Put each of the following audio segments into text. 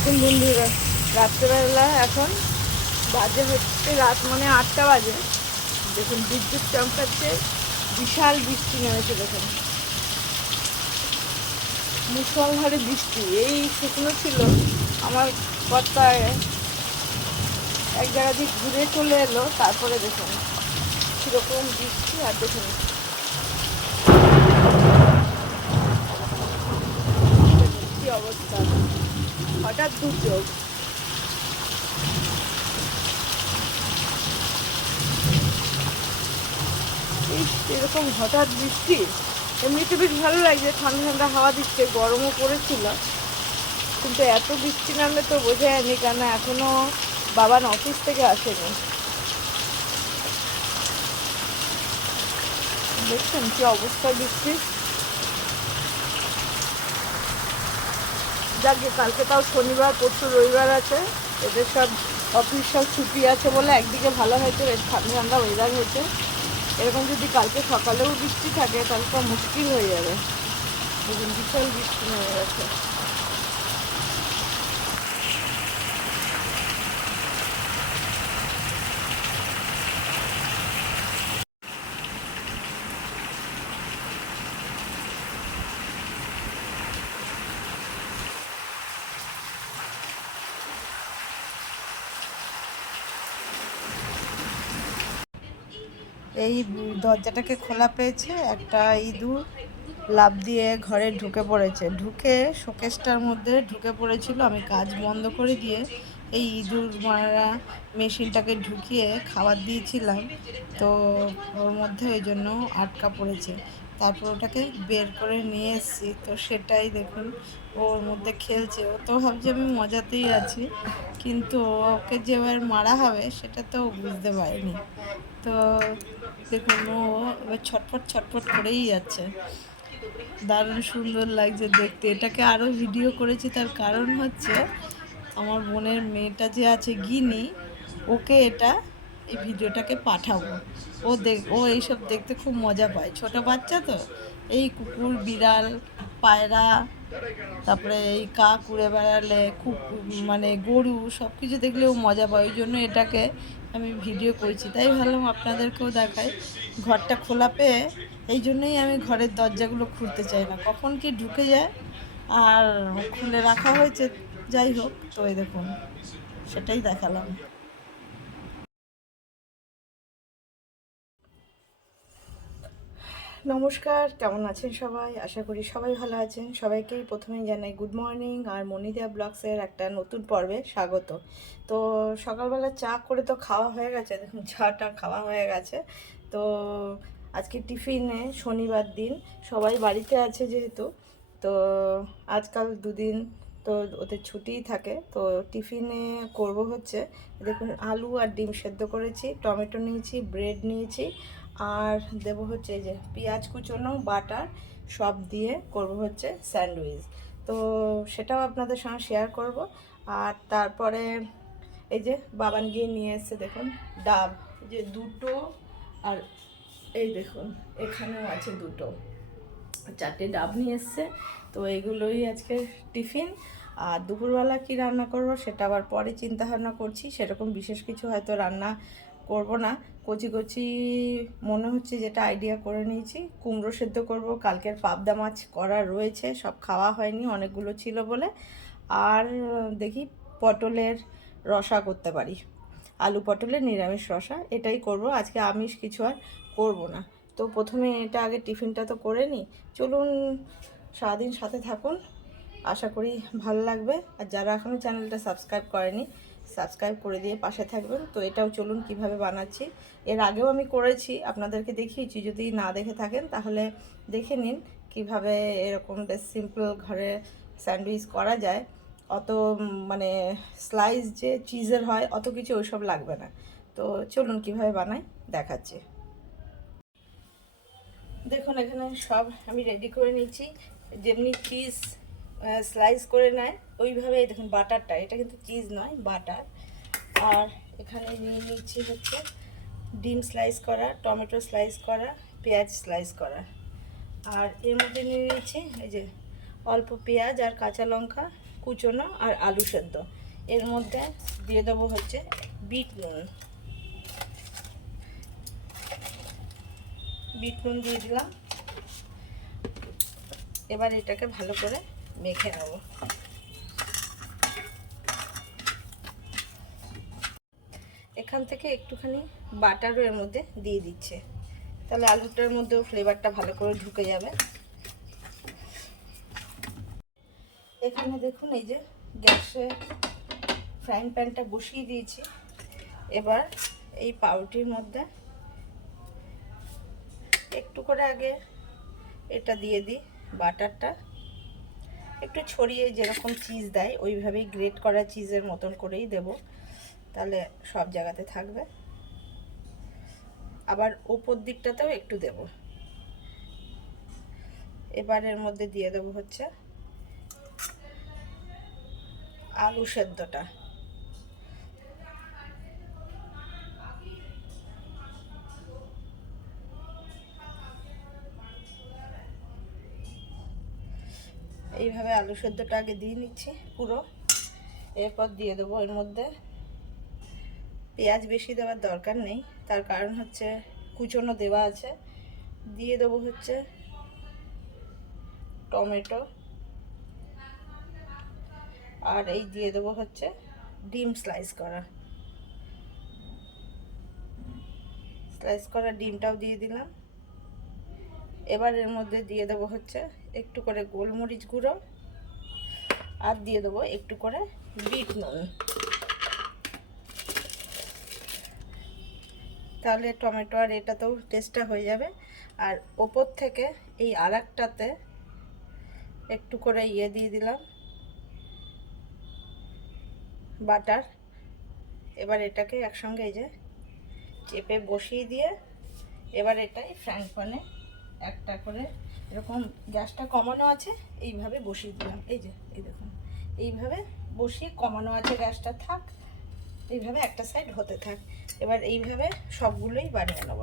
দেখুন বন্ধুরা রাত্রেবেলা এখন বাজে হচ্ছে রাত মানে আটটা বাজে। দেখুন বিদ্যুৎ চমকাচ্ছে, বিশাল বৃষ্টি নেমেছে দেখুন। মুসলধারে বৃষ্টি, এই শুকনো ছিল আমার কর্তায়। এক জায়গা দিয়ে ঘুরে চলে এলো, তারপরে দেখুন কীরকম বৃষ্টি আর দেখুন। অবস্থা। হঠাৎ দুর্যোগ। এরকম হঠাৎ বৃষ্টি এমনিতে বেশ ভালো লাগছে, ঠান্ডা ঠান্ডা হাওয়া দিচ্ছে, গরমও পড়েছিল। কিন্তু এত বৃষ্টি নামলে তো বোঝা যায়নি কেন এখনও বাবান অফিস থেকে আসেনি। দেখছেন কি অবস্থা বৃষ্টি যাকে কালকে তাও শনিবার, পরশু রবিবার আছে। এদের সব অফিস সব ছুটি আছে বলে একদিকে ভালো হয়েছে, বেশ ঠান্ডা ঠান্ডা ওয়েদার হয়েছে। এরকম যদি কালকে সকালেও বৃষ্টি থাকে, তাহলে তো মুশকিল হয়ে যাবে। বিশাল বৃষ্টি হয়ে গেছে। এই দরজাটাকে খোলা পেয়েছে, একটা ইঁদুর লাভ দিয়ে ঘরে ঢুকে পড়েছে। ঢুকে শোকেসটার মধ্যে ঢুকে পড়েছিল, আমি কাজ বন্ধ করে দিয়ে এই ইঁদুর মারা মেশিনটাকে ঢুকিয়ে খাবার দিয়েছিলাম। তো ওর মধ্যে ওই জন্য আটকা পড়েছে। তারপর ওটাকে বের করে নিয়ে এসেছি। তো সেটাই দেখুন, ওর মধ্যে খেলছে। ও তো ভাবছে আমি মজাতেই আছি, কিন্তু ওকে যে এবার মারা হবে, সেটা তো বুঝতে পারিনি। তো দেখুন, ও এবার ছটফট ছটফট করেই যাচ্ছে। দারুণ সুন্দর লাগছে দেখতে। এটাকে আরও ভিডিও করেছি, তার কারণ হচ্ছে আমার বোনের মেয়েটা যে আছে গিনি ওকে এটা এই ভিডিওটাকে পাঠাবো। ও দেখ, ও এইসব দেখতে খুব মজা পায়। ছোট বাচ্চা তো? এই কুকুর, বিড়াল, পায়রা, তারপরে এই কাক, উড়ে বেড়ালে, খুব মানে গরু সব কিছু দেখলে ও মজা পায়। ওই জন্য এটাকে আমি ভিডিও করেছি। তাই ভাবলাম আপনাদেরকেও দেখাই। ঘরটা খোলা পেয়ে এই জন্যই আমি ঘরের দরজাগুলো খুলতে চাই না। কখন কি ঢুকে যায় আর খুলে রাখা হয়েছে, যাই হোক, তো এই দেখুন, সেটাই দেখালাম। নমস্কার, কেমন আছেন সবাই? আশা করি সবাই ভালো আছেন। সবাইকেই প্রথমেই জানাই গুড মর্নিং আর মনিদিয়া ব্লগসের একটা নতুন পর্বে স্বাগত। তো সকালবেলা চা করে তো খাওয়া হয়ে গেছে, দেখুন চাটা খাওয়া হয়ে গেছে। তো আজকে টিফিনে শনিবার দিন, সবাই বাড়িতে আছে যেহেতু, তো আজকাল দুদিন তো ওদের ছুটিই থাকে। তো টিফিনে করব হচ্ছে, দেখুন আলু আর ডিম সেদ্ধ করেছি, টমেটো নিয়েছি, ব্রেড নিয়েছি আর দেব হচ্ছে এই যে পেঁয়াজ কুচোনো, বাটার, সব দিয়ে করব হচ্ছে স্যান্ডউইচ। তো সেটাও আপনাদের সঙ্গে শেয়ার করব। আর তারপরে এই যে বাবান গিয়ে নিয়ে এসছে দেখুন, ডাব। যে দুটো আর এই দেখুন, এখানেও আছে দুটো। চারটে ডাব নিয়ে এসছে। তো এগুলোই আজকে টিফিন। আর দুপুরবেলা কি রান্না করব সেটা আবার পরে চিন্তা ভাবনা করছি। সেরকম বিশেষ কিছু হয়তো রান্না করব না। কচি কচি মনে হচ্ছে যেটা আইডিয়া করে নিয়েছি। কুমড়ো সেদ্ধ করব। কালকের পাবদা মাছ করা রয়েছে। সব খাওয়া হয়নি, অনেকগুলো ছিল বলে। আর দেখি পটলের রসা করতে পারি। আলু পটলের নিরামিষ রসা, এটাই করব। আজকে আমিষ কিছু আর করব না। তো প্রথমে এটা আগে টিফিনটা তো করে নিই। চলুন সারাদিন সাথে থাকুন। আশা করি ভালো লাগবে। আর যারা এখনও চ্যানেলটা সাবস্ক্রাইব করেনি সাবস্ক্রাইব করে দিয়ে পাশে থাকবেন। তো এটাও চলুন কীভাবে বানাচ্ছি। এর আগেও আমি করেছি, আপনাদেরকে দেখিয়েছি। যদি না দেখে থাকেন, তাহলে দেখে নিন কীভাবে এরকম বেশ সিম্পল ঘরে স্যান্ডউইচ করা যায়। অত মানে স্লাইস যে চিজের হয়, অত কিছু ওইসব লাগবে না। তো চলুন কীভাবে বানাই, দেখাচ্ছি। দেখুন, এখানে সব আমি রেডি করে নিচ্ছি যেমনি চিজ স্লাইস করে নেয়। ওইভাবে দেখুন বাটারটা, এটা কিন্তু চিজ নয়, বাটার। আর এখানে নিয়ে নিচ্ছি হচ্ছে ডিম স্লাইস করা, টমেটো স্লাইস করা, পেঁয়াজ স্লাইস করা। আর এর মধ্যে নিয়ে নিচ্ছি এই যে অল্প পেঁয়াজ আর কাঁচা লঙ্কা, কুচোনো আর আলু সেদ্ধ। এর মধ্যে দিয়ে দেবো হচ্ছে বিট নুন। বিট নুন দিয়ে দিলাম। এবার এটাকে ভালো করে মেখে নেব এখান থেকে একটুখানি বাটারও এর মধ্যে দিয়ে দিচ্ছে। তাহলে আলুটার মধ্যেও ফ্লেভারটা ভালো করে ঢুকে যাবে। এখানে দেখুন এই যে গ্যাসে ফ্রাইং প্যানটা বসিয়ে দিয়েছি। এবার এই পাউরুটির মধ্যে একটু করে আগে এটা দিয়ে দিই বাটারটা। একটু ছড়িয়ে যেরকম চিজ দেয়, ওইভাবেই গ্রেট করা চিজের মতন করেই দেব। তাহলে সব জায়গাতে থাকবে। আবার ওপর দিকটাতেও একটু দেব। এবারের মধ্যে দিয়ে দেব হচ্ছে আলু সেদ্ধটা। এইভাবে আলু সেদ্ধটা আগে দিয়ে নিচ্ছি পুরো। এরপর দিয়ে দেবো এর মধ্যে পেঁয়াজ বেশি দেওয়ার দরকার নেই। তার কারণ হচ্ছে কুচনো দেওয়া আছে। দিয়ে দেবো হচ্ছে টমেটো। আর এই দিয়ে দেবো হচ্ছে ডিম স্লাইস করা। স্লাইস করা ডিমটাও দিয়ে দিলাম। এবার এর মধ্যে দিয়ে দেবো হচ্ছে একটু করে গোলমরিচ গুঁড়ো আর দিয়ে দেবো একটু করে বিট নুন। তাহলে টমেটো আর এটাতেও টেস্টটা হয়ে যাবে। আর ওপর থেকে এই আর একটু করে ইয়ে দিয়ে দিলাম। বাটার। এবার এটাকে একসঙ্গে এই যে চেপে বসিয়ে দিয়ে এবার এটাই ফ্রাইং প্যানে একটা করে এরকম গ্যাসটা কমানো আছে, এইভাবে বসিয়ে দিলাম। এই যে, এই দেখুন, এইভাবে বসিয়ে কমানো আছে গ্যাসটা, থাক, এইভাবে একটা সাইড হতে থাক। এবার এইভাবে সবগুলোই বানিয়ে নেব।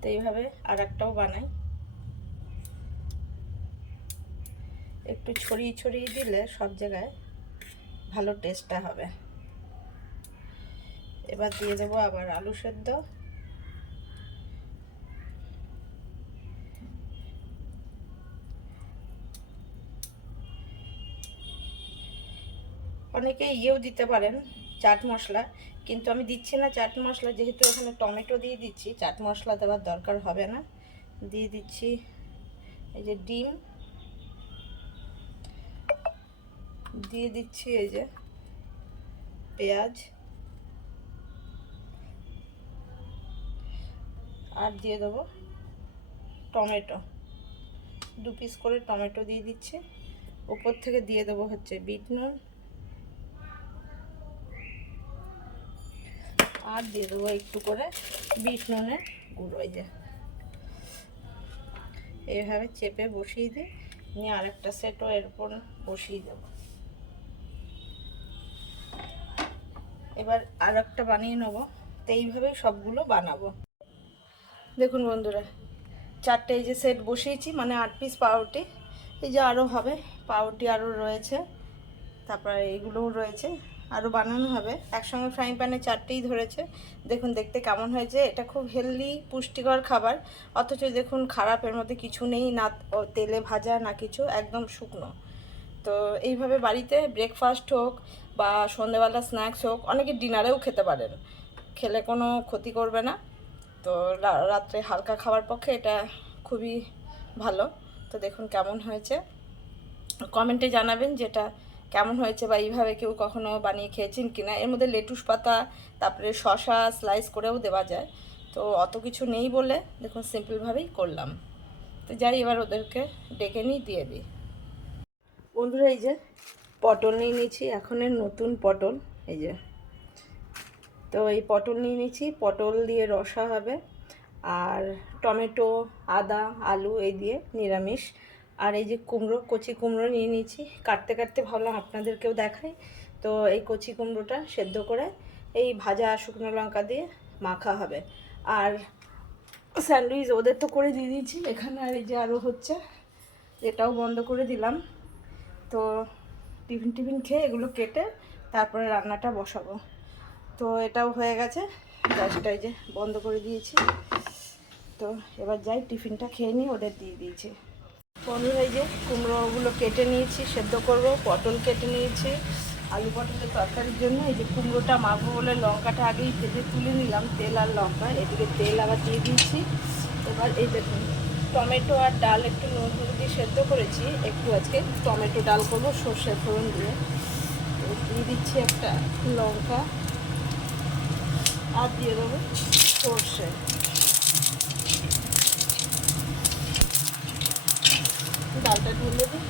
তো এইভাবে আর একটাও বানাই। একটু ছড়িয়ে ছড়িয়ে দিলে সব জায়গায় ভালো টেস্টটা হবে। এবার দিয়ে দেবো আবার আলু সেদ্ধ। অনেকে ইয়েও দিতে পারেন চাট মশলা, কিন্তু আমি দিচ্ছি না চাট মশলা, যেহেতু ওখানে টমেটো দিয়ে দিচ্ছি, চাট মশলা দেওয়ার দরকার হবে না। দিয়ে দিচ্ছি এই যে ডিম। দিয়ে দিচ্ছি এই যে পেঁয়াজ। আর দিয়ে দেবো টমেটো। দু পিস করে টমেটো দিয়ে দিচ্ছি। ওপর থেকে দিয়ে দেবো হচ্ছে বিট নুন। আর দিয়ে দেবো একটু করে বিট নুনের গুঁড়ো যে। এইভাবে চেপে বসিয়ে দিই নিয়ে আরেকটা সেটও এর উপর বসিয়ে দেব। এবার আর একটা বানিয়ে নেব, তো এইভাবেই সবগুলো বানাবো। দেখুন বন্ধুরা, চারটে এই যে সেট বসিয়েছি মানে আট পিস পাউরুটি, এই যে আরও হবে, পাউরুটি আরও রয়েছে, তারপরে এইগুলোও রয়েছে। আরও বানানো হবে। একসঙ্গে ফ্রাইং প্যানে চারটেই ধরেছে। দেখুন, দেখতে কেমন হয়েছে। এটা খুব হেলদি পুষ্টিকর খাবার। অথচ দেখুন, খারাপের মধ্যে কিছু নেই, না তেলে ভাজা, না কিছু, একদম শুকনো। তো এইভাবে বাড়িতে ব্রেকফাস্ট হোক বা সন্ধেবেলা স্ন্যাক্স হোক, অনেকে ডিনারেও খেতে পারেন। খেলে কোনো ক্ষতি করবে না। তো রাত্রে হালকা খাওয়ার পক্ষে এটা খুবই ভালো। তো দেখুন কেমন হয়েছে। কমেন্টে জানাবেন যেটা কেমন হয়েছে বা এইভাবে কেউ কখনো বানিয়ে খেয়েছেন কি না এর মধ্যে লেটুস পাতা, তারপরে শশা স্লাইস করেও দেওয়া যায়। তো অত কিছু নেই বলে দেখুন সিম্পলভাবেই করলাম। তো যাই, এবার ওদেরকে ডেকে নিই, দিয়ে দিই। বন্ধুরা, এই যে পটল নিয়ে নিয়েছি এখনের নতুন পটল, এই যে। তো এই পটল নিয়ে নিয়েছি, পটল দিয়ে রসা হবে, আর টমেটো, আদা, আলু, এই দিয়ে নিরামিষ। আর এই যে কুমড়ো, কচি কুমড়ো নিয়ে নিয়েছি। কাটতে কাটতে ভাবলাম আপনাদেরকেও দেখাই। তো এই কচি কুমড়োটা সেদ্ধ করে এই ভাজা শুকনো লঙ্কা দিয়ে মাখা হবে। আর স্যান্ডউইচ ওদের তো করে দিয়ে দিয়েছি। এখানে আর এই যে আরও হচ্ছে, এটাও বন্ধ করে দিলাম। তো টিফিন টিফিন খেয়ে এগুলো কেটে তারপরে রান্নাটা বসাবো। তো এটাও হয়ে গেছে। গ্যাসটা এই যে বন্ধ করে দিয়েছি। তো এবার যাই, টিফিনটা খেয়ে নিই ওদের দিয়ে দিয়েছি। বন্ধুরা এই যে কুমড়োগুলো কেটে নিয়েছি, সেদ্ধ করব, পটল কেটে নিয়েছি, আলু পটলের তরকারির জন্য। এই যে কুমড়োটা মাখবো বলে লঙ্কাটা আগেই ভেজে তুলে নিলাম, তেল আর লঙ্কা, এদিকে তেল আবার দিয়ে দিয়েছি। এবার এই দেখুন, টমেটো আর ডাল একটু নুন হলুদ দিয়ে সেদ্ধ করেছি, একটু আজকে টমেটো ডাল করব সর্ষে ফোড়ন দিয়ে। দিয়ে দিচ্ছি একটা লঙ্কা, আর দিয়ে দেবো সর্ষে। ডালটা ঢেলে দিই।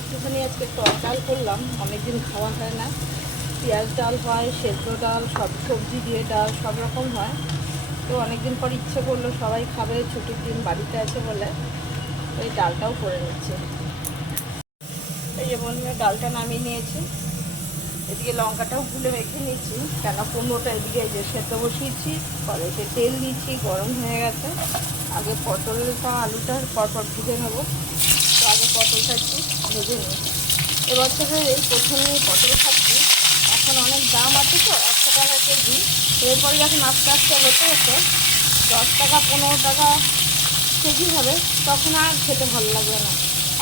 একটুখানি আজকে টক ডাল করলাম, অনেকদিন খাওয়া হয় না। পেঁয়াজ ডাল হয়, সেদ্ধ ডাল, সব সবজি দিয়ে ডাল, সব রকম হয়। তো অনেকদিন পর ইচ্ছে করল সবাই খাবে, ছুটির দিন বাড়িতে আছে বলে। এই ডালটাও করে নিচ্ছে। এই যে বন্ধুরা, ডালটা নামিয়ে নিয়েছি। এদিকে লঙ্কাটাও গুলে রেখে নিয়েছি কেন কুমড়োটা এদিকে যে সেদ্ধ বসিয়েছি কড়াইতে তেল দিয়েছি গরম হয়ে গেছে। আগে পটলটা, আলুটা পরপর ভেজে নেব। তো আগে পটলটা একটু ভেজে এবার থেকে এই প্রথমে পটল খাচ্ছি। এখন অনেক দাম আছে তো, একশো টাকা কেজি। এরপরে যখন আস্তে আস্তে হতে হতে দশ টাকা, পনেরো টাকা কেজি হবে। তখন আর খেতে ভালো লাগবে না।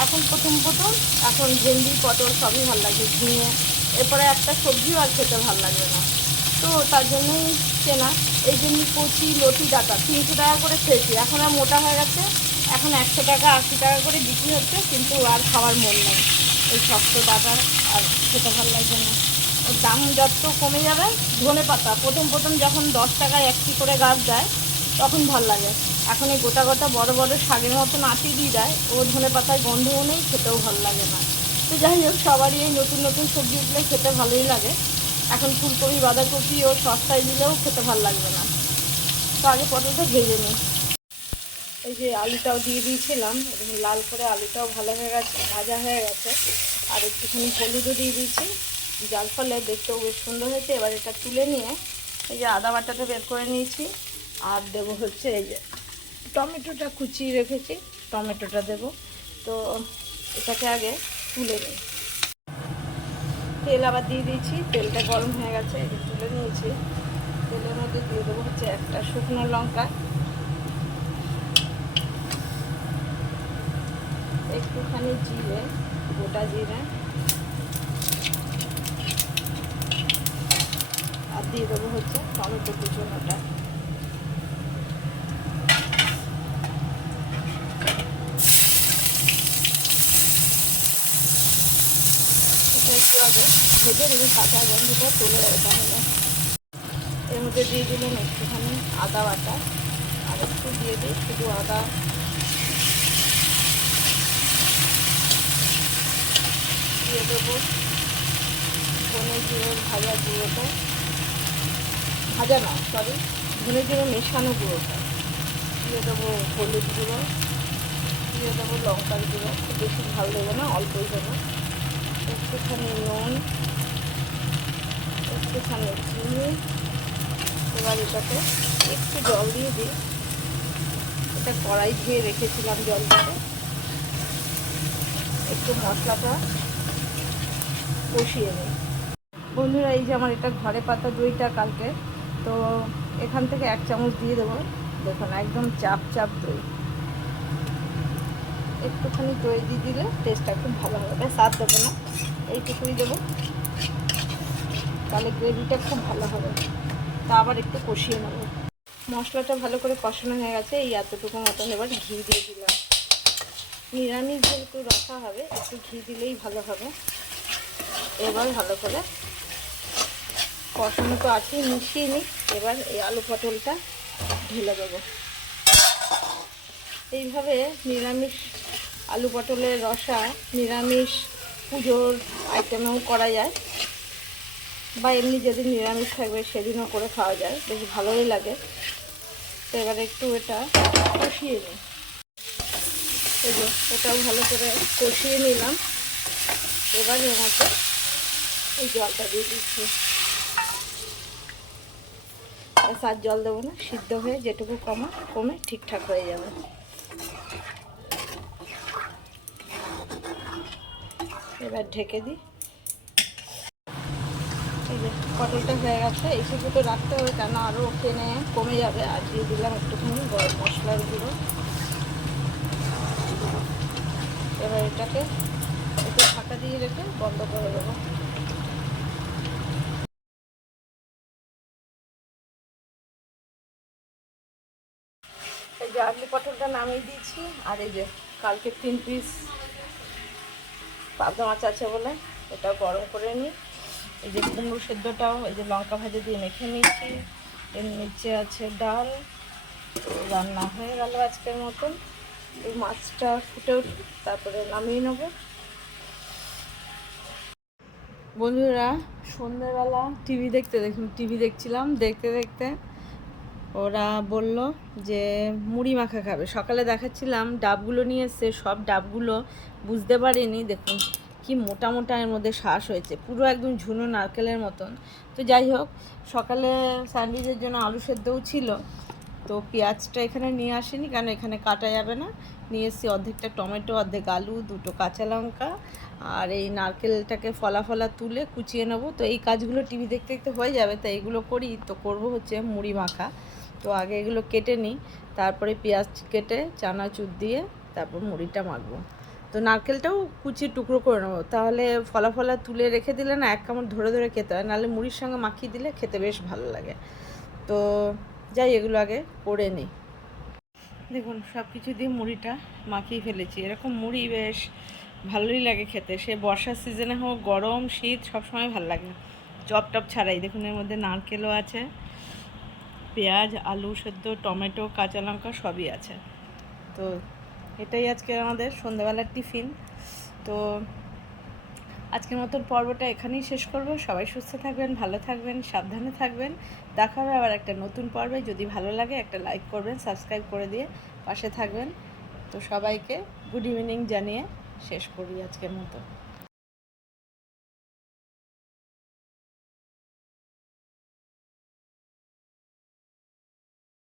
এখন প্রথম প্রথম, এখন ভেন্ডি, পটল সবই ভালো লাগে, ঝিঙে। এরপরে একটা সবজিও আর খেতে ভালো লাগবে না। তো তার জন্যই কেনা। এই জন্য কচি লতি ডাটা, তিনশো টাকা করে খেয়েছি। এখন আর মোটা হয়ে গেছে। এখন একশো টাকা, আশি টাকা করে বিক্রি হচ্ছে, কিন্তু আর খাওয়ার মন নেই। এই শক্ত ডাটা আর খেতে ভালো লাগবে না। ওর দাম যত কমে যাবে, ধনে পাতা, প্রথম প্রথম যখন দশ টাকায় একটি করে গাছ দেয় তখন ভালো লাগে। এখন এই গোটা গোটা বড় বড় শাকের মতন আটি দিয়ে দেয়, ও ধনে পাতায় গন্ধও নেই, খেতেও ভালো লাগে না। তো যাই হোক, সবারই এই নতুন নতুন সবজি উঠলে খেতে ভালোই লাগে। এখন ফুলকপি, বাঁধাকপি ও সস্তায় দিলেও খেতে ভালো লাগবে না। তো আগে পটলটা ভেজে নিই। এই যে আলুটাও দিয়ে দিয়েছিলাম লাল করে আলুটাও ভালো হয়ে গেছে, ভাজা হয়ে গেছে। আর একটুখানি হলুদও দিয়ে দিয়েছি। যার ফলে দেখতেও বেশ সুন্দর হয়েছে। এবার এটা তুলে নিয়ে এই যে আদা বাটাটা বের করে নিয়েছি। আর দেবো হচ্ছে এই যে টমেটোটা কুচিয়ে রেখেছি, টমেটোটা দেব। তো এটাকে আগে তুলে নিই। তেল আবার দিয়ে দিয়েছি, তেলটা গরম হয়ে গেছে তুলে নিয়েছি। তেলের মধ্যে দিয়ে দেবো হচ্ছে একটা শুকনো লঙ্কা। একটুখানি জিরে, গোটা জিরে। আর দিয়ে দেবো হচ্ছে টমেটো কুচোনোটা। একটু আগে ভেজে নিয়ে কাঁচা গন্ধটা তুলে দেবে তাহলে এর মধ্যে দিয়ে দিলাম একটুখানি আদা বাটা আর একটু দিয়ে দিই শুধু আদা দিয়ে দেবো ধনে জিরোর ভাজা গুঁড়োটা ভাজা না সরি ধনে জিরো মেশানো গুঁড়োটা দিয়ে দেবো হলুদ গুঁড়ো, দিয়ে দেবো লঙ্কার গুঁড়ো, খুব বেশি ভালো দেবো না, অল্পই দেবো। একটুখানি নুন, একটুখানি চিনি, এবার এটাকে একটু জল দিয়ে দিই। এটা কড়াই ধুয়ে রেখেছিলাম জল দিয়ে একটু মশলাটা কষিয়ে নিই। বন্ধুরা, এই যে আমার এটা ঘরে পাতা দইটা কালকে, তো এখান থেকে এক চামচ দিয়ে দেবো। দেখুন, একদম চাপ চাপ দই। একটুখানি দই দিয়ে দিলে টেস্টটা খুব ভালো হবে। ব্যাস আর দেবো না। এইটুকুই দেবো। তাহলে গ্রেভিটা খুব ভালো হবে। তা আবার একটু কষিয়ে নেব। মশলাটা ভালো করে কষানো হয়ে গেছে। এই এতটুকু মতন এবার ঘি দিয়ে দিলাম। নিরামিষ যেহেতু রাখা হবে, একটু ঘি দিলেই ভালো হবে। এবার ভালো করে কষানো তো আছে মিশিয়ে নিই। এবার এই আলু পটলটা ঢেলে দেবো। এইভাবে নিরামিষ আলু পটলের রসা, নিরামিষ পুজোর আইটেমেও করা যায়। বা এমনি যেদিন নিরামিষ থাকবে, সেদিনও করে খাওয়া যায়। বেশ ভালোই লাগে। তো এবার একটু এটা কষিয়ে নিই। এটাও ভালো করে কষিয়ে নিলাম। এবার এর মধ্যে এই জলটা দিয়ে দিচ্ছি। আর জল দেবো না, সিদ্ধ হয়ে যেটুকু কমা কমে ঠিকঠাক হয়ে যাবে। এবার ঢেকে দিই। এই যে পটলটা হয়ে গেছে এই শুধু রাখতে হবে, কেন আরও টেনে কমে যাবে, আর দিয়ে দিলাম একটুখানি গরম মশলার গুঁড়ো। এবার এটাকে একটু ফাঁকা দিয়ে রেখে বন্ধ করে দেবো। এই আলু পটলটা নামিয়ে দিয়েছি, আর এই যে কালকে তিন পিস পাবদা মাছ আছে বলে এটাও গরম করে নিই। এই যে কুমড়ো সেদ্ধটাও, এই যে লঙ্কা ভাজা দিয়ে মেখে নিয়েছি। এর নিচে আছে ডাল। রান্না হয়ে গেল আজকের মতন। এই মাছটা ফুটে উঠুক, তারপরে নামিয়ে নেব। বন্ধুরা, সন্ধ্যেবেলা টিভি দেখতে দেখুন, টিভি দেখছিলাম, দেখতে দেখতে ওরা বলল যে মুড়ি মাখা খাবে। সকালে দেখাচ্ছিলাম, ডাবগুলো নিয়ে এসছে, সব ডাবগুলো বুঝতে পারিনি। দেখুন কি মোটা মোটা এর মধ্যে শ্বাস হয়েছে, পুরো একদম ঝুনো নারকেলের মতন। তো যাই হোক, সকালে স্যান্ডউইচের জন্য আলু সেদ্ধও ছিল তো পেঁয়াজটা এখানে নিয়ে আসিনি কারণ এখানে কাটা যাবে না? নিয়ে এসেছি অর্ধেকটা টমেটো, অর্ধেক আলু, দুটো কাঁচা লঙ্কা, আর এই নারকেলটাকে ফলা ফলা তুলে কুচিয়ে নেব। তো এই কাজগুলো টিভি দেখতে দেখতে হয়ে যাবে তো এইগুলো করি। তো করব হচ্ছে মুড়ি মাখা। তো আগে এগুলো কেটে নিই, তারপরে পেঁয়াজ কেটে চানাচুর দিয়ে তারপর মুড়িটা মাখবো। তো নারকেলটাও কুচি টুকরো করে নেব। তাহলে ফলা ফলা তুলে রেখে দিলে না, এক কামড় ধরে ধরে খেতে হয়। নাহলে মুড়ির সঙ্গে মাখিয়ে দিলে খেতে বেশ ভালো লাগে। তো যাই, এগুলো আগে করে নিই দেখুন সব কিছু দিয়ে মুড়িটা মাখিয়ে ফেলেছি। এরকম মুড়ি বেশ ভালোই লাগে খেতে। সে বর্ষার সিজনে হোক, গরম, শীত, সবসময় ভালো লাগে। চপ টপ ছাড়াই। দেখুন, এর মধ্যে নারকেলও আছে, পেঁয়াজ, আলু সেদ্ধ, টমেটো, কাঁচা লঙ্কা সবই আছে। তো এটাই আজকে আমাদের সন্ধ্যাবেলার টিফিন। তো আজকের মতন পর্বটা এখানেই শেষ করব। সবাই সুস্থ থাকবেন, ভালো থাকবেন, সাবধানে থাকবেন। দেখা হবে আবার একটা নতুন পর্বে। যদি ভালো লাগে একটা লাইক করবেন, সাবস্ক্রাইব করে দিয়ে পাশে থাকবেন। তো সবাইকে গুড ইভিনিং জানিয়ে শেষ করি আজকের মতো